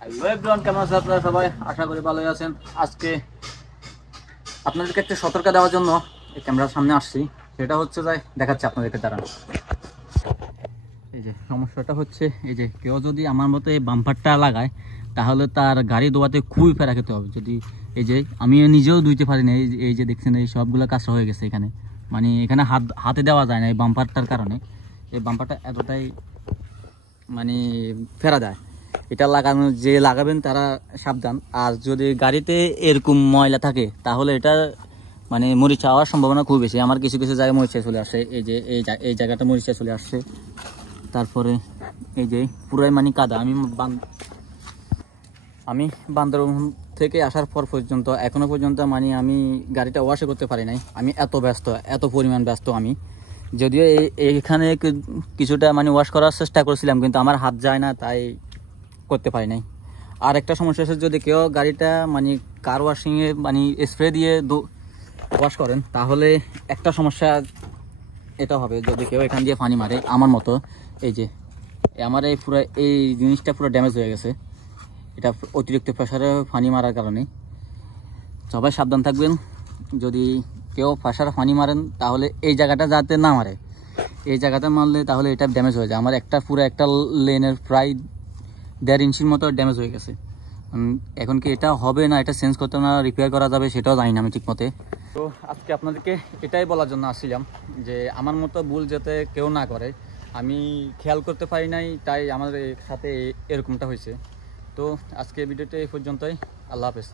Hello everyone, কেমন আছেন আপনারা সবাই? আশা করি ভালোই আছেন। আজকে আপনাদেরকে একটা সতর্কতা দেওয়ার জন্য এই ক্যামেরার সামনে আসছি। সেটা হচ্ছে দেখাচ্ছি আপনাদেরকে, দাঁড়ান। এই যে সমস্যাটা হচ্ছে, এই যে কেউ যদি আমার মতো এই বাম্পারটা লাগায় তাহলে তার গাড়ি ধোয়াতে খুবই প্যারা খেতে হবে। যদি এই যে আমি নিজেও ধুইতে পারি না, এই যে দেখছেন এই সবগুলো কাঁচা হয়ে গেছে এখানে, মানে এখানে হাতে দেওয়া যায় না এই বাম্পারটার কারণে। এই বাম্পারটা এতটাই মানে ফেরা দেয়। এটা লাগানো, যে লাগাবেন তারা সাবধান। আর যদি গাড়িতে এরকম ময়লা থাকে তাহলে এটা মানে মরিচা হওয়ার সম্ভাবনা খুব বেশি। আমার কিছু কিছু জায়গায় মরিচা চলে আসে, এই যে এই জায়গাটা মরিচা চলে আসছে। তারপরে এই যে পুরাই মানে কাদা। আমি বান্দরবান থেকে আসার পর পর্যন্ত এখনো পর্যন্ত মানে আমি গাড়িটা ওয়াশে করতে পারি নাই। আমি এত ব্যস্ত, এত পরিমাণ ব্যস্ত আমি। যদিও এইখানে কিছুটা মানে ওয়াশ করার চেষ্টা করেছিলাম, কিন্তু আমার হাত যায় না, তাই করতে পারি নাই। আর একটা সমস্যা আছে, যদি কেউ গাড়িটা মানে কার ওয়াশিংয়ে মানে স্প্রে দিয়ে ওয়াশ করেন তাহলে একটা সমস্যা এটা হবে, যদি কেউ এখান দিয়ে পানি মারে আমার মতো। এই যে আমার এই পুরো এই জিনিসটা পুরো ড্যামেজ হয়ে গেছে, এটা অতিরিক্ত প্রেসারে পানি মারার কারণে। সবাই সাবধান থাকবেন। যদি কেউ প্রেসারে পানি মারেন তাহলে এই জায়গাটা যাতে না মারে, এই জায়গাটা মারলে তাহলে এটা ড্যামেজ হয়ে যায়। আমার পুরো একটা লেনের প্রায় 1.5 ইঞ্চির মতো ড্যামেজ হয়ে গেছে। এখন কি এটা হবে না, এটা চেঞ্জ করতে না রিপেয়ার করা যাবে সেটাও জানি না আমি ঠিক মতে। তো আজকে আপনাদেরকে এটাই বলার জন্য আসছিলাম যে আমার মতো ভুল যাতে কেউ না করে। আমি খেয়াল করতে পারি নাই, তাই আমাদের সাথে এরকমটা হয়েছে। তো আজকে ভিডিওটা এই পর্যন্তই। আল্লাহ হাফেজ।